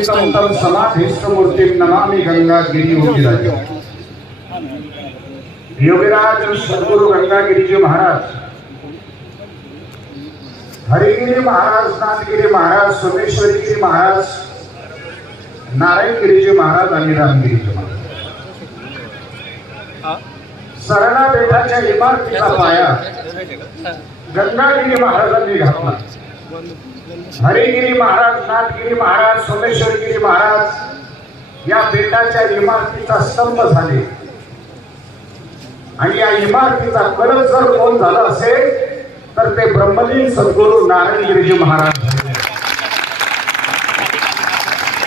चितंतम सला भीष्टमूर्ती नमामी गंगागिरी योगीराज योगीराज सद्गुरु गंगागिरीजी महाराज. हरिगिरी महाराज नाथगिरी महाराज सोमेश्वरीगिरी महाराज नारायणगिरीजी महाराज आणि रामगिरीजी महाराज. सरळा बेटाच्या इमारतीचा पाया गंगागिरी महाराजांनी घातला. हरिगिरी महाराज नाथगिरी महाराज सोमेश्वरगिरी महाराज या बेटाच्या इमारतीचा स्तंभ झाले. आणि या इमारतीचा कळस जर कोण झाला असेल तर ते ब्रह्मलीन सद्गुरू नारायणगिरीजी महाराज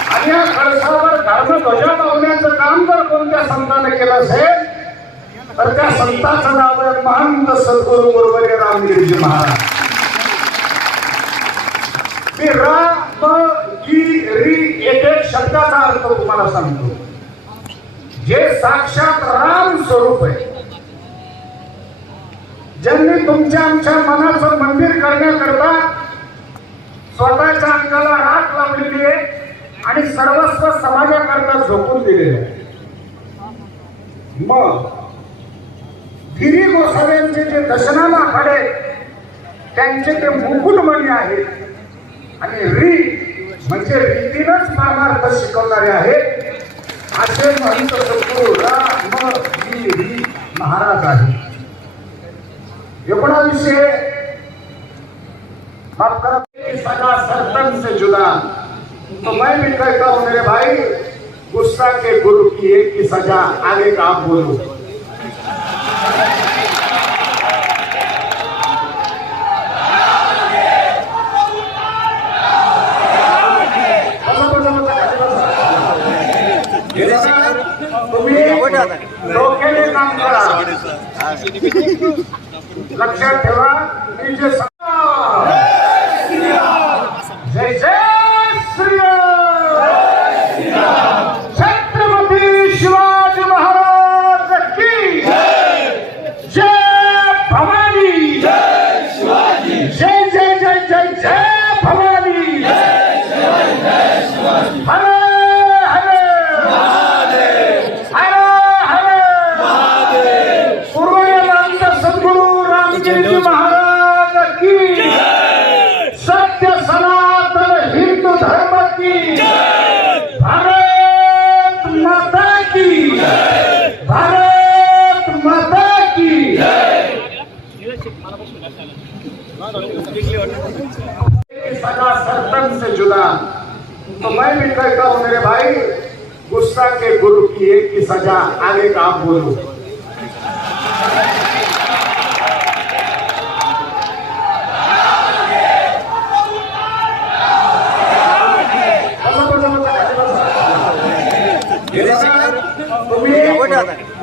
आणि या कळसावर धर्मध्वजा लावण्याचं काम जर कोणत्या संतानं केलं असेल तर त्या संताचं नाव आहे महंत सद्गुरू गुरुवर्य रामगिरीजी महाराज मी राम गी री एक एक शब्दाचा अर्थ तुम्हाला सांगतो. जे साक्षात राम स्वरूप आहे ज्यांनी तुमच्या आमच्या मनाचं मंदिर करण्याकरता स्वतःच्या अंगाला राख लावलेली आहे आणि सर्वस्व समाजाकरता झोपून दिलेले आहे. मग गिरी गोसाव्यांचे जे दशनाम आखाडे त्यांचे ते मुकुटमणी आहेत आणि री म्हणजे रीतीनच परमार्थ शिकवणारे आहेत? असे महंत गिरी महाराज आहेत. एकोणावीसशे माफ़ करा सगा सरतन से जुदा. तो मैं भी कहता हूँ मेरे भाई? गुस्सा के गुरु की एक की सजा आगे का आप बोलो? काम करा लक्षात ठेवा मी जे जय जय श्रीराम मैं भी कहता हूँ मेरे भाई गुस्सा के गुरु की एक की सजा आगे का आप बोलो. हे तुम्ही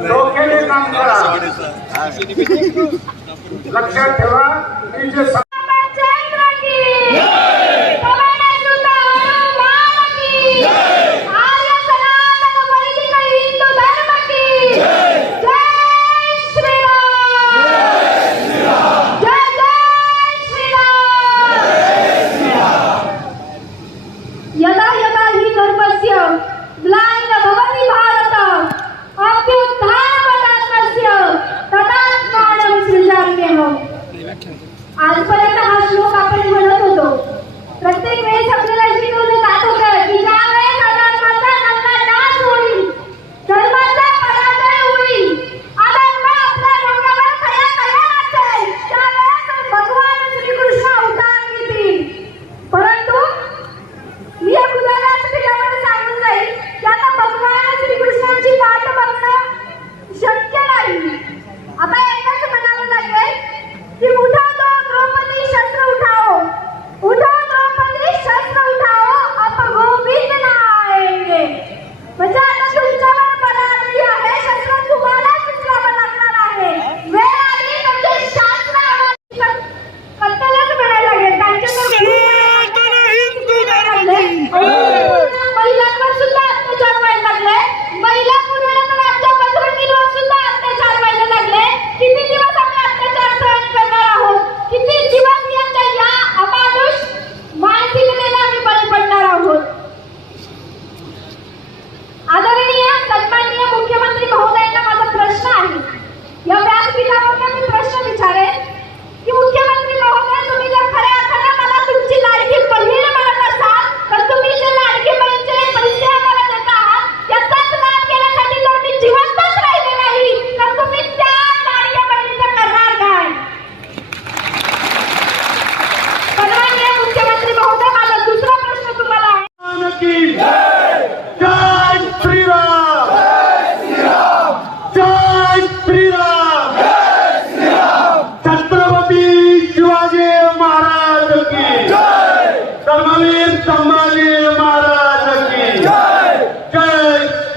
डोक्याने काम करा।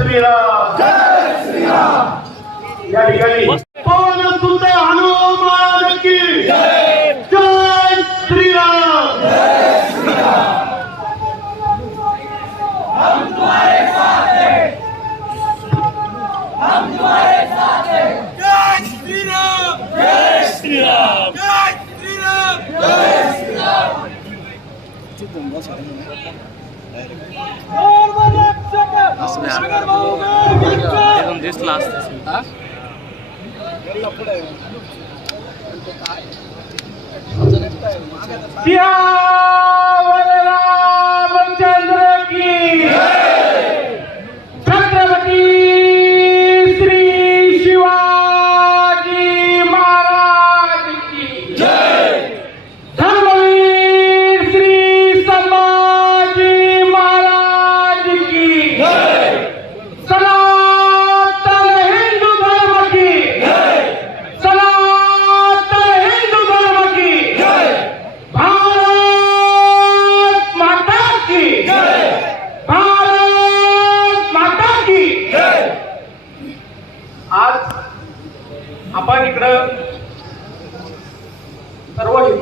जय श्रीराम। या ठिकाणी पवन सुद्ध हनुमान की जय श्रीराम जय श्रीराम। जय श्रीराम। जय श्रीराम। जय श्रीराम। एकदम दिसला असतं सियावर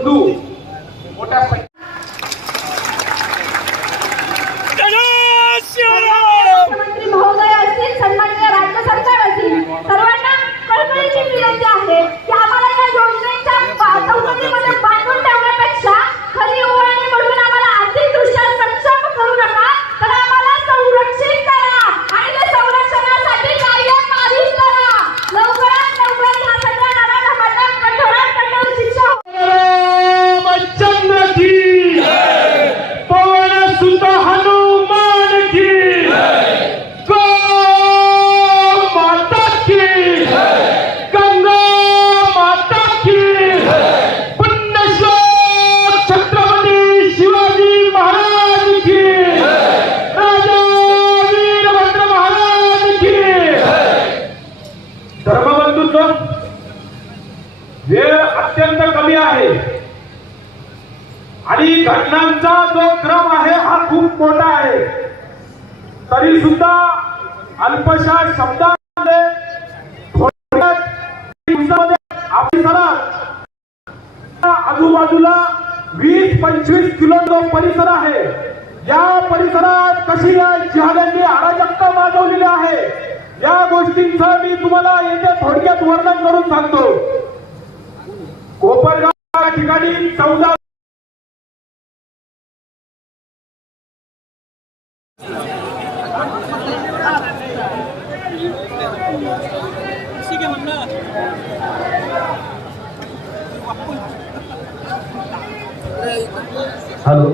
सर्व तरी सुद्धा अल्पशा शब्दामध्ये आजूबाजूला वीस पंचवीस किलो जो परिसर आहे. या परिसरात कशी या जिहाद्यांनी अराजकता माजवलेली आहे? या गोष्टींचं मी तुम्हाला येत्या थोडक्यात वर्णन करून सांगतो. कोपरगाव या ठिकाणी चौदा हॅलो.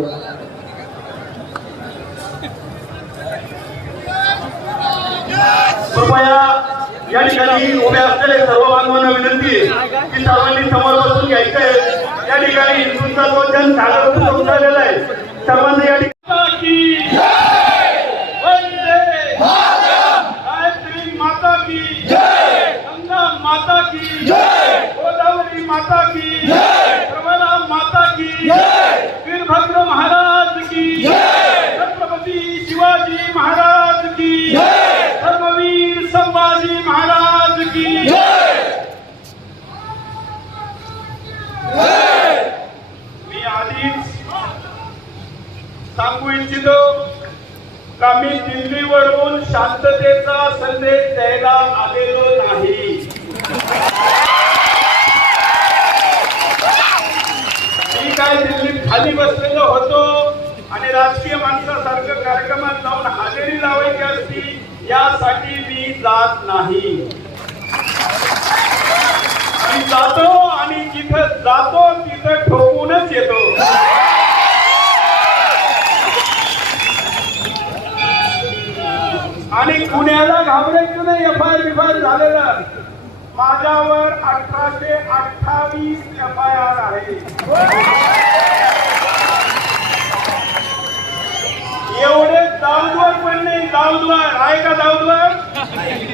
कृपया या ठिकाणी उभे असलेले सर्व बांधवांना विनंती आहे की सर्वांनी समोर बसून घ्यायचंय या ठिकाणी हिंदूंचा जो जन जागृत होऊन झालेला आहे. सर्वांना या ठिकाणी वंदे गायत्री माता की गंगा माता की गोदावरी माता की प्रभला माता की वीरभद्र महाराज की छत्रपती शिवाजी महाराज की धर्मवीर संभाजी महाराज की मी आधीच सांगू इच्छितो हो. का मी दिल्लीवरून शांततेचा संदेश द्यायला आलेलो नाही? मी काय दिल्लीत खाली बसलेलो होतो आणि राजकीय माणसासारखं कार्यक्रमात जाऊन हजेरी लावायची असती यासाठी मी जात नाही. मी जातो आणि जिथं जातो तिथं ठोकूनच येतो. पुण्याला घाबरायचं नाही एफ आय आर बिफायर झालेलं. माझ्यावर अठराशे अठ्ठावीस एफ आय आर आहे. एवढे दाऊदवर पण नाही. दाऊदवर. आहे का दाऊदवर?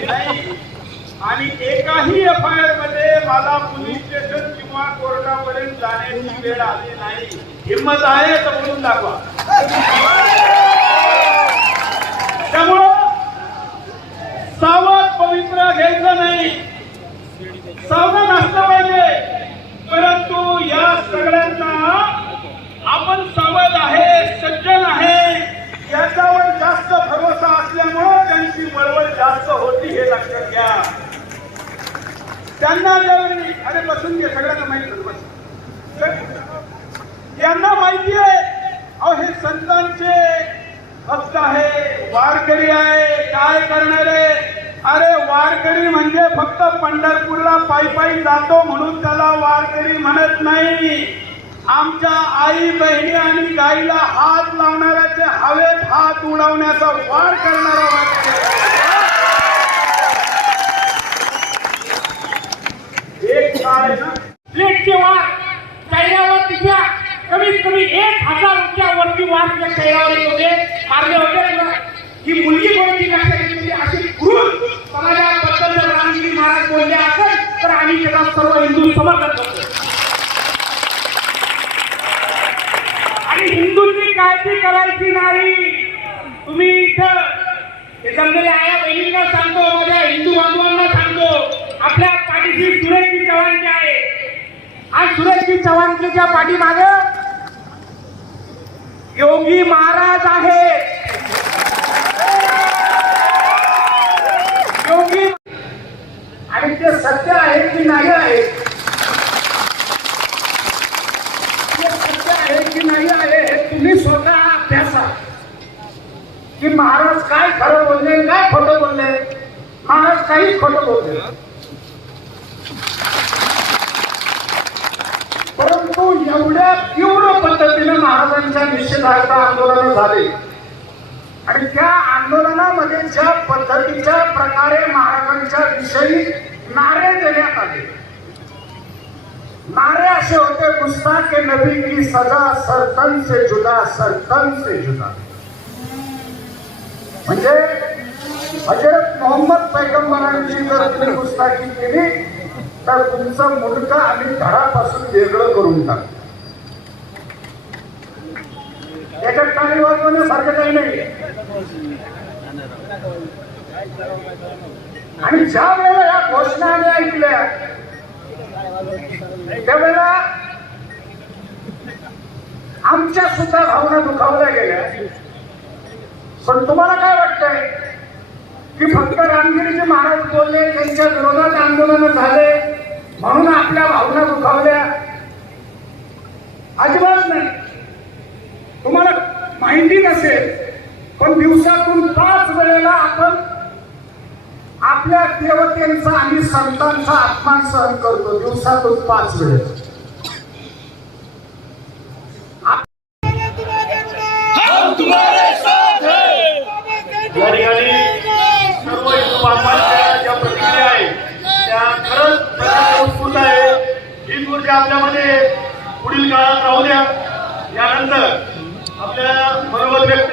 नाही. आणि एकाही एफ आय आरमध्ये मला पोलीस स्टेशन किंवा कोर्टापर्यंत जाण्याची वेळ आली नाही. हिंमत आहे तर म्हणून दाखवा त्यामुळं सावध पवित्र घ्यायचं नाही सावधान असलं पाहिजे. परंतु या सगळ्यांना आपण सावध आहे सज्जन आहे. याच्यावर जास्त भरोसा असल्यामुळे त्यांची मळवळ जास्त होती हे लक्षात घ्या. त्यांना ज्यावेळी अरे बसून घे सगळ्यांना माहिती होतं, यांना माहिती आहे. अहो हे संतांचे भक्त आहे. वारकरी आहे काय करणारे? अरे वारकरी म्हणजे फक्त पंढरपूरला पायी पायी जातो म्हणून त्याला वारकरी म्हणत नाही. आमच्या आई बहिणी आणि गाईला हात लावणाऱ्याचे हवेत हात उडवण्याचा वार करणारा वारकरी. एक काय प्लेटचे वार. कैऱ्यावर तिच्या कमीत कमी एक हजारच्या वरती वार त्या कैऱ्यावर होते मारले होते ही मुलगी कोणती? लक्षात घेतली समाजाबद्दल जर रामगिरी महाराज बोलले असेल तर आम्ही त्याला सर्व हिंदू समर्थन करतो आणि हिंदूंची काळजी करायची नाही तुम्ही इथं हे जमलेल्या आया बहिणींना सांगतो माझ्या हिंदू बांधवांना सांगतो आपल्या पाठीशी सुरेशजी चव्हाणचे आहे. आज सुरेशजी चव्हाणजीच्या पाठीमाग योगी महाराज आहेत योगी आणि ते सत्य आहे की नाही आहे? ते सत्य आहे की नाही आहे हे तुम्ही स्वतः अभ्यासा. की महाराज काय खरं बोलले काय खोटं बोलले? महाराज काही खोटं बोलले परंतु एवढ्या तीव्र पद्धतीने महाराजांच्या निषेधार्थ आंदोलन झाले. आणि त्या आंदोलनामध्ये ज्या पद्धतीच्या प्रकारे महाराजांच्या विषयी नारे देण्यात आले. नारे असे होते गुस्ताखे नबी की सजा सरतन से जुदा सरतन से जुदा. म्हणजे हजरत मोहम्मद पैगंबरांची जर तुम्ही गुस्ताखी केली तर तुमचा मुलगा आम्ही धडापासून वेगळं करून टाकू. त्याच्यात टाळी वाजवण्यासारखं काही नाही आणि ज्या वेळेला या घोषणा आम्ही ऐकल्या त्यावेळेला आमच्या सुद्धा भावना दुखावल्या गेल्या. पण तुम्हाला काय वाटतंय? की फक्त रामगिरीचे महाराज बोलले त्यांच्या विरोधात आंदोलन झाले म्हणून आपल्या भावना दुखावल्या? अजिबात नाही. तुम्हाला माहिती नसेल पण दिवसातून पाच वेळेला आपण आपल्या देवतेंचा आणि संतांचा अपमान सहन करतो. दिवसातून पाच वेळेस.